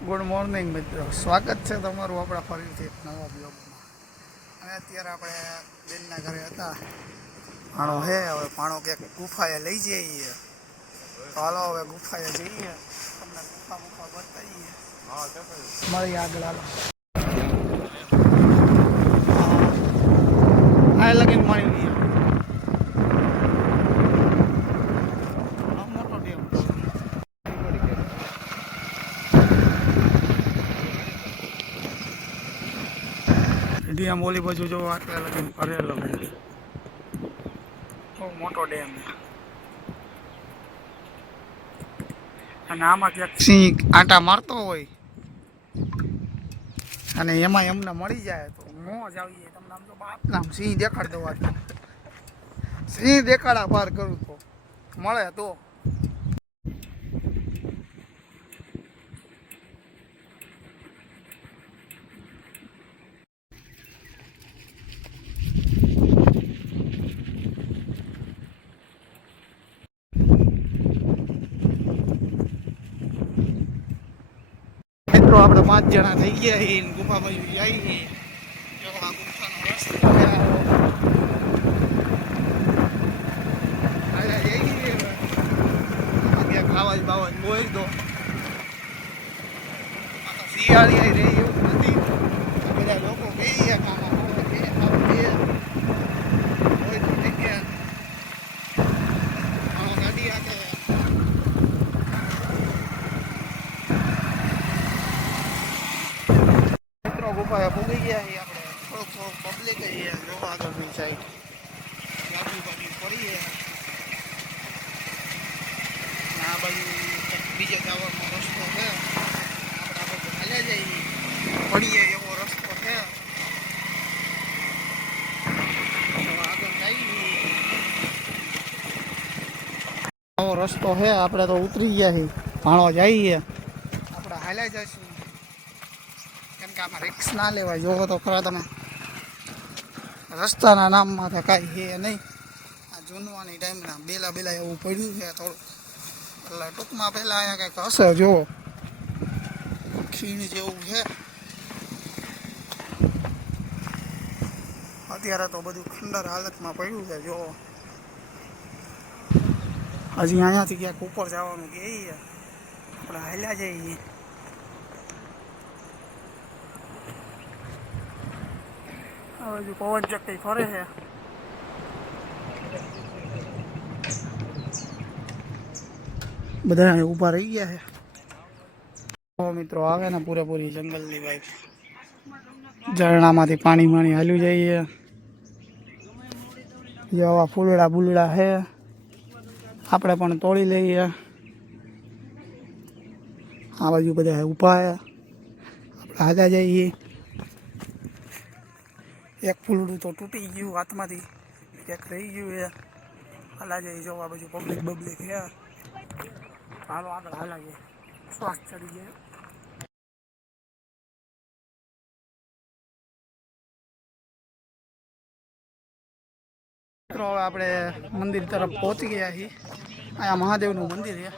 Good morning મિત્રો, સ્વાગત છે તમારું આપણા ફરીથી એક નવા બ્લોગમાં. અને અત્યારે આપણે બેનના ઘરે હતા. પાણો હે, હવે પાણો ક્યાંક ગુફાએ લઈ જઈએ. તો હાલો હવે ગુફાએ જઈએ, તમને ગુફા બતાવીએ. મળી આગળ હાલો. આ લગીને મળી ગઈએ. મોટો ડેમ ડેમ ઓલી બાજુ જો આટલા લગીને ભરેલો છે. બહુ મોટો ડેમ છે. અને આમાં ક્યાંક સિંહ આંટા મારતો હોય અને એમાં એમને મળી જાય તો મોજ આવીએ. તમને આમ તો બાપના સિંહ દેખાડ દો. સિંહ દેખાડા પાર કરું તો મળે તો. મિત્રો આપણે 5 જણા થઈ ગયા છીએ, ગુફા બાજુ જઈએ. આ ગુફાનો રસ્તો આવાજ બાવાજ હોય તો શિયાળી રહી એવું નથી. બધા લોકો કહીએ ગાડી હાથે મિત્રો ગુફાએ પૂગી ગયા છીએ આપણે. થોડોક પબ્લિક કહીએ જો આગળની સાઈડ ગાડી બાડી પડીએ. આ બાજુ બીજે જવાનો રસ્તો છે. આપણે આ બાજુ હાલ્યા જઈએ, પડીએ એવો રસ્તો છે. આગળ જઈએ આવો રસ્તો છે. આપણે તો ઉતરી ગયા છીએ, ભાણો જઈએ. આપણે હાલ્યા જઈશું કેમ કે આમાં રિક્સ ના લેવાય. જોવો તો ખરા તમે, રસ્તાના નામમાં તો કાંઈ છે નહીં. આ જૂનવાની ટાઈમના બેલા એવું પડ્યું છે થોડું. એટલે ટૂંકમાં પહેલાં અહીંયા કંઈક હશે. જુઓ ખીણ જેવું છે. અત્યારે તો બધું ખંડર હાલતમાં પડ્યું છે. જુઓ હજી અહીંયાથી ક્યાંક ઉપર જવાનું કહે આપણે હાલ્યા જઈએ. આ બાજુ પવન ચક્કી ફરે છે. બધા ઊભા રહી ગયા છે. મિત્રો આવે ને પૂરેપૂરી જંગલની વાઇફ. ઝરણામાંથી પાણી હાલ્યું જઈએ. જેવા ફૂલડા બુલડા છે, આપણે પણ તોડી લઈએ. આ બાજુ બધા ઊભા છે, આપણે હાલ્યા જઈએ. એક ફૂલડું તો તૂટી ગયું હાથમાંથી, એક રહી ગયું છે. હાલા જઈએ. જો આ બાજુ પબ્લિક છે. હાલો આગળ હાલા જઈએ. શ્વાસ ચડી જાય. મિત્રો હવે આપણે મંદિર તરફ પહોંચી ગયા છીએ. અહીંયા મહાદેવનું મંદિર છે.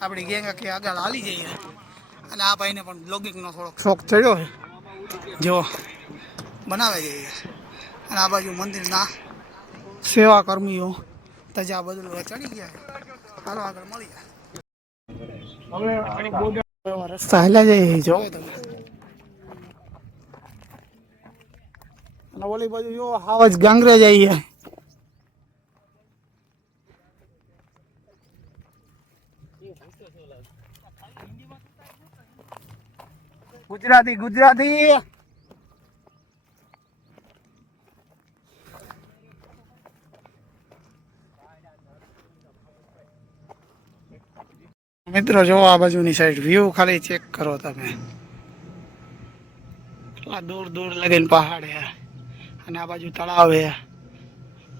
આપણી ગેંગ આખી આગળ હાલી જઈએ. અને આ ભાઈને પણ બ્લોગિંગનો થોડોક શોખ ચડ્યો છે, જો બનાવે જઈએ. અને આ બાજુ મંદિરના સેવા કર્મીઓ તજા બદલવા ચડી ગયા છે. હાલો આગળ મળીએ. રસ્તા હાલ્યા જઈએ. જો તમે અને ઓલી બાજુ જો હાવજ ગાંગરે જઈએ. ગુજરાતી મિત્રો જો આ બાજુની સાઈડ વ્યૂ ખાલી ચેક કરો તમે. કેટલા દૂર લગીને પહાડ છે અને આ બાજુ તળાવ છે.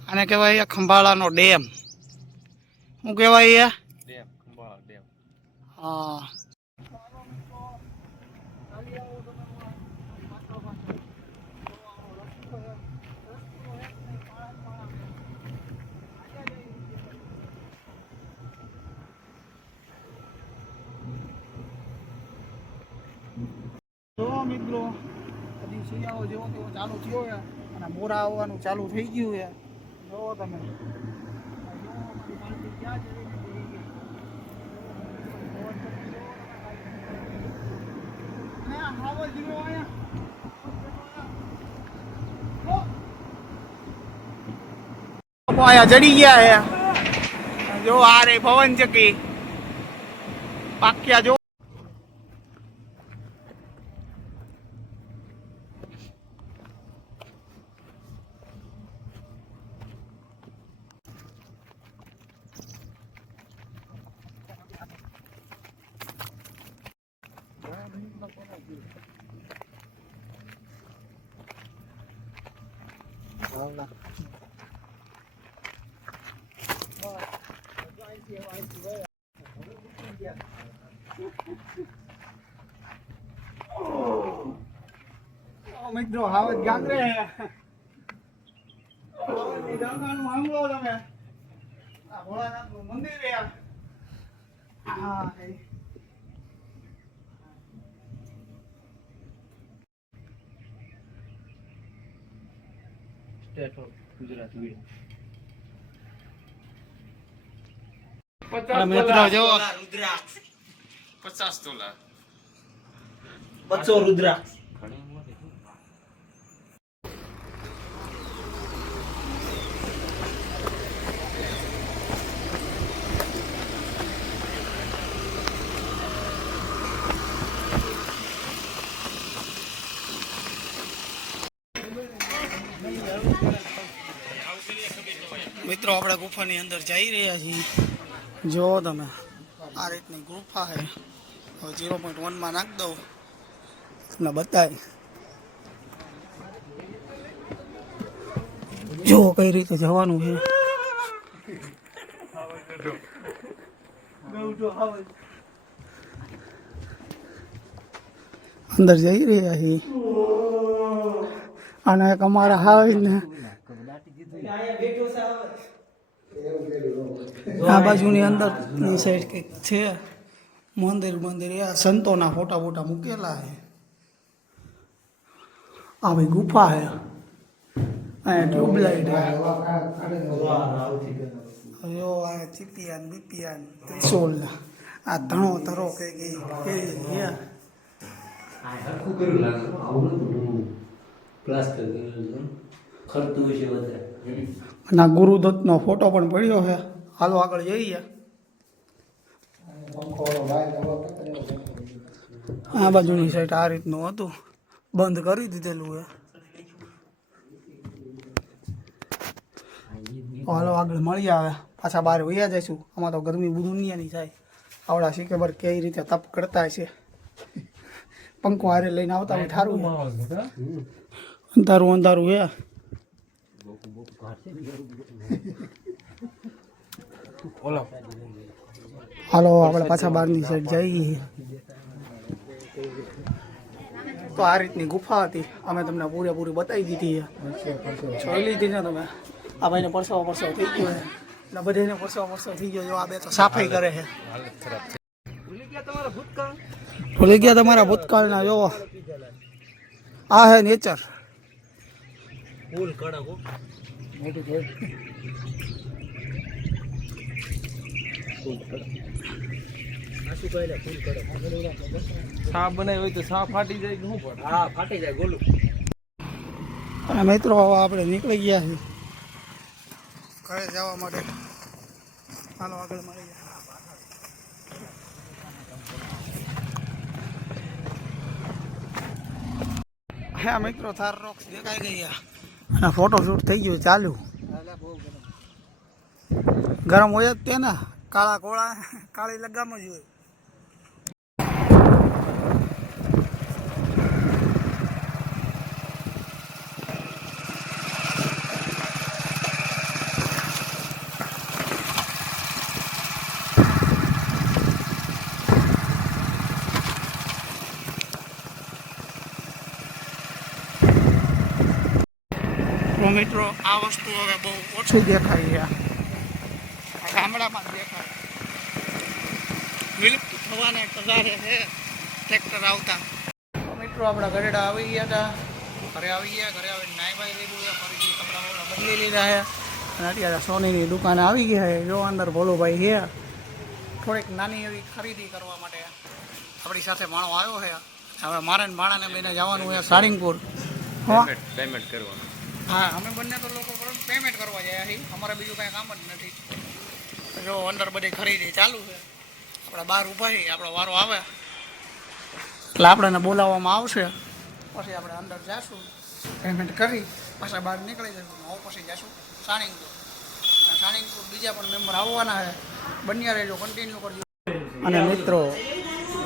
આને કહેવાય ખંભાળાનો ડેમ. શું કહેવાય? હા. શિયાળો જેવો તેવો ચાલુ થયો છે અને મોરા આવવાનું ચાલુ થઈ ગયું છે. જોવો તમે ક્યાં ચડી ગયા છે. જો આ રે પવન ચક્કી પાક્યા જો. મિત્રો હાવજ ગાંગરે ગંગાનું સાંભળો તમે. આ ભોળાનાથનું મંદિર છે. હા સ્ટેટ ઓફ ગુજરાત મિત્રો જો રુદ્રાક્ષ 50 તોલા 200 રુદ્રાક્ષ. મિત્રો આપણે ગુફાની અંદર જઈ રહ્યા છીએ. જો તમે આ રીતની ગુફા છે. હવે 0.1 નાખ દઉં તમને બતાય. જો કઈ રીતે જવાનું છે. અંદર જઈ રહ્યા છીએ અને એક અમારા હાવ ને આ બાજુની અંદર ની સાઈડ કંઈક છે મંદિર. આ સંતોના ફોટા ફોટા મૂકેલા છે. આ ભાઈ ગુફા છે. અહીંયા ટ્યુબલાઇટ જો આ ચીપિયાન બીપિયાન ત્રિશોલ આ ધણો ધરો કે અને ગુરુદત્તનો ફોટો પણ પડ્યો છે. હાલો આગળ જઈએ. આ બાજુની સાઈડ આ રીતનું હતું, બંધ કરી દીધેલું છે. હાલો આગળ મળી આવે પાછા બહાર વૈયા જઈશું. આમાં તો ગરમી દુનિયાની થાય. આવડા શીખેબર કઈ રીતે તપ કરતા છે. પંખો હારે લઈને આવતા હોય થારું અંધારું અંધારું હે. હાલો આપણે પાછા બહારની સાઈડ જઈએ. તો આ રીતની ગુફા હતી. અમે તમને પૂરેપૂરી બતાવી દીધી છે. જોઈ લીધી ને તમે. આ ભાઈને પરસાવો થઈ ગયો છે એટલે બધાને પરસાવો થઈ ગયો. જો આ બે તો સાફાઈ કરે છે. ભૂલી ગયા તમારા ભૂતકાળના. જો આ હે નેચર. સાપ બનાવી હોય તો સાપ ફાટી જાય. શું પડે? હા ફાટી જાય ગોલું. અને મિત્રો આપણે નીકળી ગયા છીએ ઘરે જવા માટે. હાલો આગળ મળી ગયા. હા મિત્રો થાર રોક્સ દેખાઈ ગયા અને ફોટો શૂટ થઈ ગયું ચાલુ. ગરમ હોય જ તે ને કાળા કોળા કાળી લગામ જ હોય. મિત્રો આ વસ્તુ હવે બહુ ઓછી દેખાય છે. ગામડામાં જ દેખાય. વિલુપ્ત થવાને કગારે છે ટ્રેક્ટર આવતા. મિત્રો આપણા ગરેડા આવી ગયા હતા. ઘરે આવી ગયા. ઘરે આવીને નાઈ બાઈ લીધું છે, ફરીથી કપડાં બપડા બદલી લીધા છે અને અત્યારે સોનીની દુકાને આવી ગયા છે. જો અંદર ભોલુભાઈ છે, થોડીક નાની એવી ખરીદી કરવા માટે આપણી સાથે માણો આવ્યો છે. હવે મારે ને ભાણાને બેને જવાનું છે સાળીંગપુર. પેમેન્ટ કરવાનું. હા, અમે બંને તો લોકો પેમેન્ટ કરવા જાય છીએ. અમારે બીજું કાંઈ કામ જ નથી. જો અંદર બધી ખરીદી ચાલુ છે. આપણે બહાર ઊભા છીએ, આપણો વારો આવે એટલે આપણને બોલાવવામાં આવશે. પછી આપણે અંદર જઈશું, પેમેન્ટ કરી પાછા બહાર નીકળી જઈશું. હું પછી જઈશું સાળીંગપુર. સાળીંગપુર બીજા પણ મેમ્બર આવવાના છે. બન્યા રહેજો, કન્ટિન્યુ કરજો. અને મિત્રો,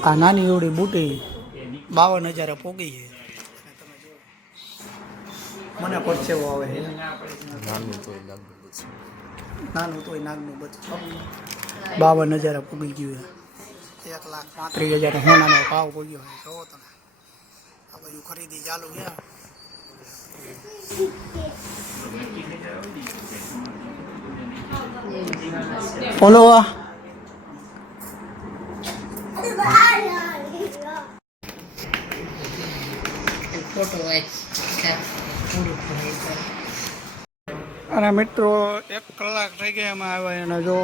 આ નાની એવડી બુટી 52,000 પોગી છે. મને પરસેવો આવે છે. નાનું તોય નાગનું બચ્ચું 52,000 પૂગી ગયું છે. 1,35,000 સોનાનો ભાવ પૂગ્યો છે. જોવો તમે, આ બધું ખરીદી ચાલુ છે. બોલો અને મિત્રો 1 કલાક થઈ ગયા એમાં આવ્યા અને જો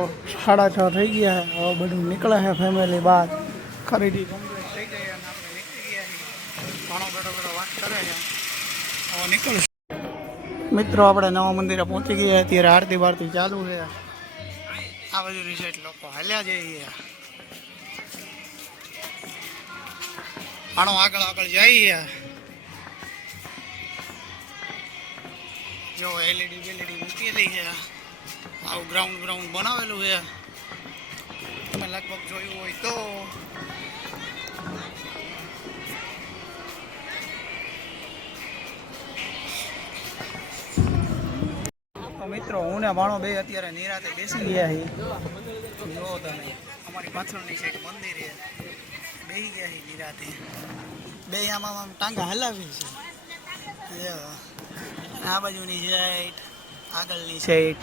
6:30 થઈ ગયા. હવે બધું નીકળે છે ફેમિલી બહાર. ખરીદી કમ્પ્લીટ થઈ ગઈ અને આપણે નીકળી ગયા છીએ. ઘણો બેઠો વાત કરે છે. હવે નીકળશું. મિત્રો, આપણે નવા મંદિરે પહોંચી ગયા. અત્યારે આરતી બારતી ચાલુ છે. આ બાજુ રિસેટ લોકો હાલ્યા જઈએ. આણો આગળ આગળ જઈએ. જો એલઈડી બેલઈડી મૂકેલી છે. આવું ગ્રાઉન્ડ બનાવેલું છે. તમે લગભગ જોયું હોય તો. મિત્રો, હું ને ભાણો બે અત્યારે નિરાતે બેસી ગયા છીએ. જો તમે, અમારી પાછળની સાઈડ મંદિર છે. બેસી ગયા છીએ નિરાતે. બે આમ ટાંગા હલાવી છે. આ બાજુની સાઈડ, આગળની સાઈડ,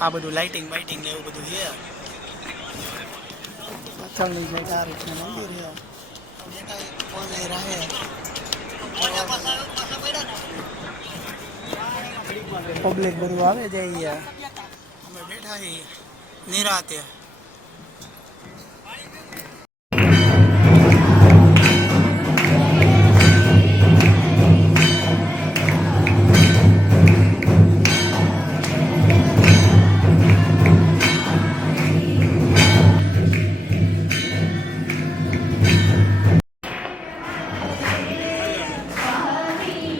આ બધું લાઇટિંગ બાઇટિંગ ને એવું બધું છે. પાછળની સાઈડ આ રીતના મંદિર છે. પબ્લિક બધું આવે જાય. અમે બેઠા છીએ નિરાતે.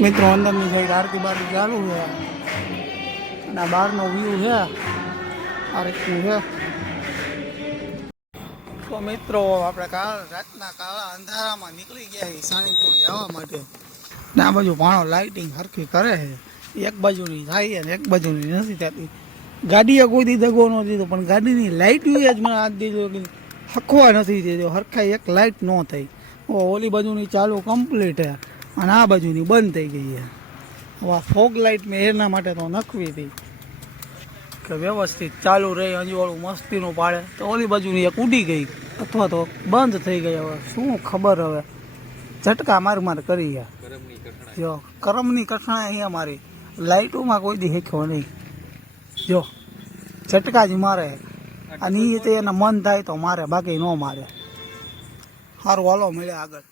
મિત્રો, અંદરની સાઈડ આરતી બારતી ચાલુ છે અને બહારનો વ્યૂ છે આ રીતનું છે. તો મિત્રો, આપણે રાતના કાળા અંધારામાં નીકળી ગયા છીએ સાળીંગપુર જવા માટે. ને આ બાજુ ભાણો લાઇટિંગ હરખી કરે છે. એક બાજુની થાય ને એક બાજુની નથી થતી. ગાડીએ કોઈ દી દગો ન દીધો, પણ ગાડીની લાઇટ જ મને આજ દીધો કે હખવા નથી દીધો. હરખાઈ એક લાઇટ ન થઈ. ઓલી બાજુની ચાલુ કમ્પ્લીટ છે અને આ બાજુની બંધ થઈ ગઈ છે. હવે ફોગ લાઇટ મેં એના માટે તો નખવી હતી કે વ્યવસ્થિત ચાલુ રહે, અંજવાળું મસ્તીનું પાડે. તો ઓલી બાજુની એક ઉડી ગઈ અથવા તો બંધ થઈ ગઈ. હવે શું ખબર, હવે ઝટકા માર કરી ગયા. જો કરમની કઠણા અહીંયા મારી લાઇટોમાં કોઈ દી હેખ્યો નહીં. જો ઝટકા જ મારે અને એ તે એના મન થાય તો મારે, બાકી ન મારે. સારું, હાલો મળે આગળ.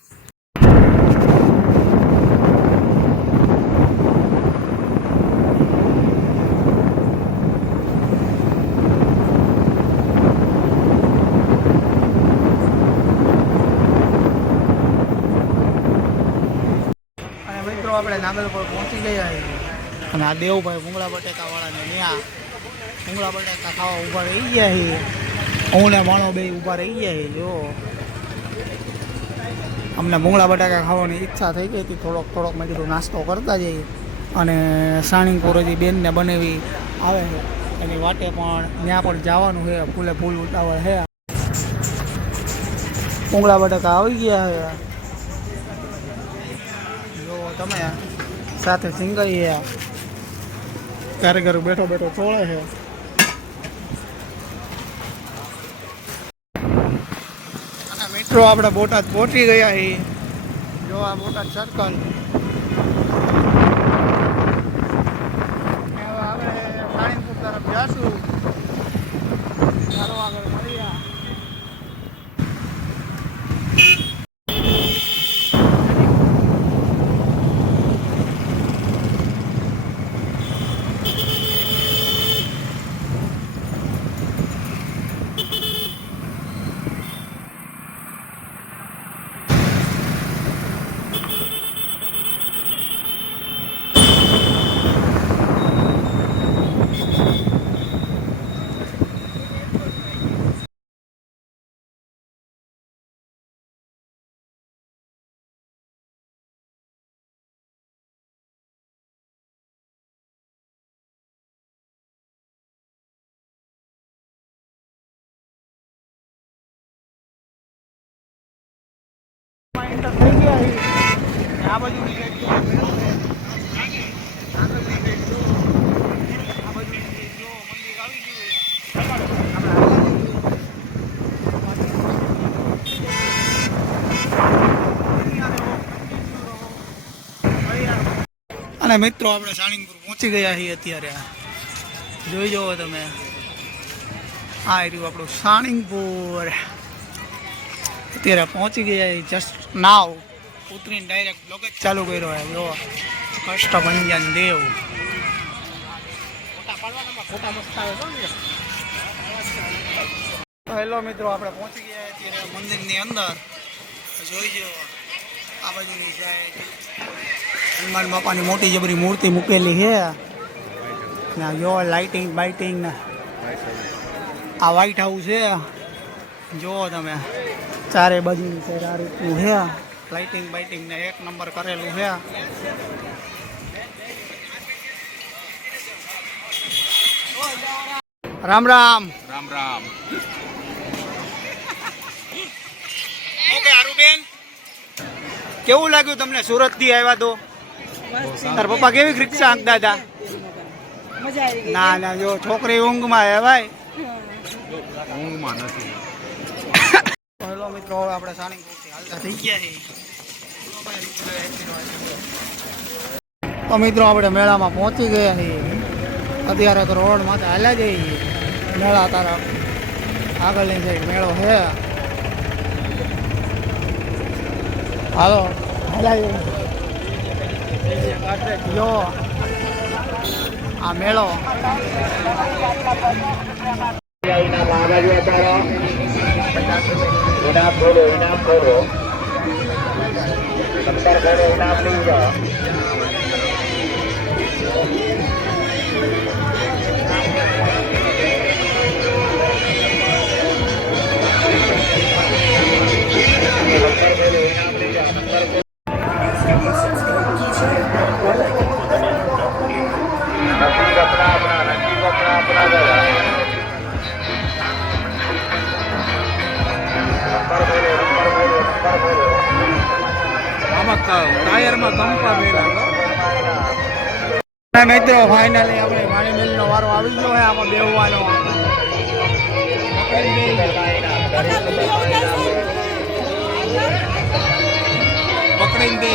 આપણે નાગલપુર પહોંચી ગયા છીએ અને આ દેવભાઈ ભૂંગળા બટેકાવાળાને ત્યાં ભૂંગળા બટેકા ખાવા ઊભા રહી ગયા છીએ. હું ને માણો બે ઊભા રહી ગયા છીએ. જો અમને ભૂંગળા બટાકા ખાવાની ઈચ્છા થઈ ગઈ હતી. થોડોક મેં કીધું નાસ્તો કરતા જઈએ. અને સાળીંગપુર હજી બેનને બનાવી આવે છે એની વાટે પણ ત્યાં પણ જવાનું છે. ફૂલ ઉતાવળ છે. ભૂંગળા બટાકા આવી ગયા છે. તમે સાથે સિંગાઈ કારીગર બેઠો ચોળે છે. અને મિત્રો, આપણે બોટાદ પહોંચી ગયા છીએ. જો આ બોટાદ સર્કલ જાશું. ચાલો આગળ મળીએ. એન્ટર થઈ ગયા છીએ. આ બાજુની સાઈડ જો મેળો છે. આગળની સાઈડ જો. આ બાજુની સાઈડ જો મંદિર આવી ગયું છે. આપણે અને મિત્રો આપણે સાળીંગપુર પહોંચી ગયા છીએ અત્યારે. જોઈ જુઓ તમે, આ રહ્યું આપણું સાળીંગપુર. અત્યારે પહોંચી ગયા જસ્ટ નાવ ઉતરીને ડાયરેક્ટ બ્લોગ જ ચાલુ કર્યો છે. જો કષ્ટભંજન દેવ હેલો મિત્રો, આપણે પહોંચી ગયા અત્યારે મંદિરની અંદર. જોઈ જો આ બાજુની સાઈડ હનુમાન બાપાની મોટી જબરી મૂર્તિ મૂકેલી છે. ને જો લાઇટિંગ બાઇટિંગ ને આ વ્હાઈટ હાઉસ છે. જુઓ તમે, ચારે બાજુની સાઈડ આ રીતનું છે. લાઇટિંગ બાઇટિંગ ને એક નંબર કરેલું છે. રામ રામ. રામ રામ. ઓકે હારુબેન, કેવું લાગ્યું તમને સુરત થી આવ્યા તો? તાર પપ્પા કેવી રિક્ષા આંકતા હતા? ના ના, જો છોકરી ઊંઘમાં હે ભાઈ. ઊંઘમાં નથી. હેલો મિત્રો, હવે આપણે સાળીંગપુરથી હાલતા થઈ ગયા છીએ. તો મિત્રો આપણે મેળામાં પહોંચી ગયા છીએ. અત્યારે તો રોડ માથે હાલ્યા જઈએ મેળા તરફ. આગળની સાઈડ મેળો છે. હાલો હાલ્યા જઈએ. જો આ મેળો. ઇનામ બોલો, ઇનામ બોલો. 17 બોલો, ઇનામ લઈ જાઓ. આમાં ટાયરમાં કંપા મેલા. મિત્રો ફાઇનલી આપણે માણી મિલનો વારો આવી ગયો છે. આમાં બેહવાનો પકડીને દે.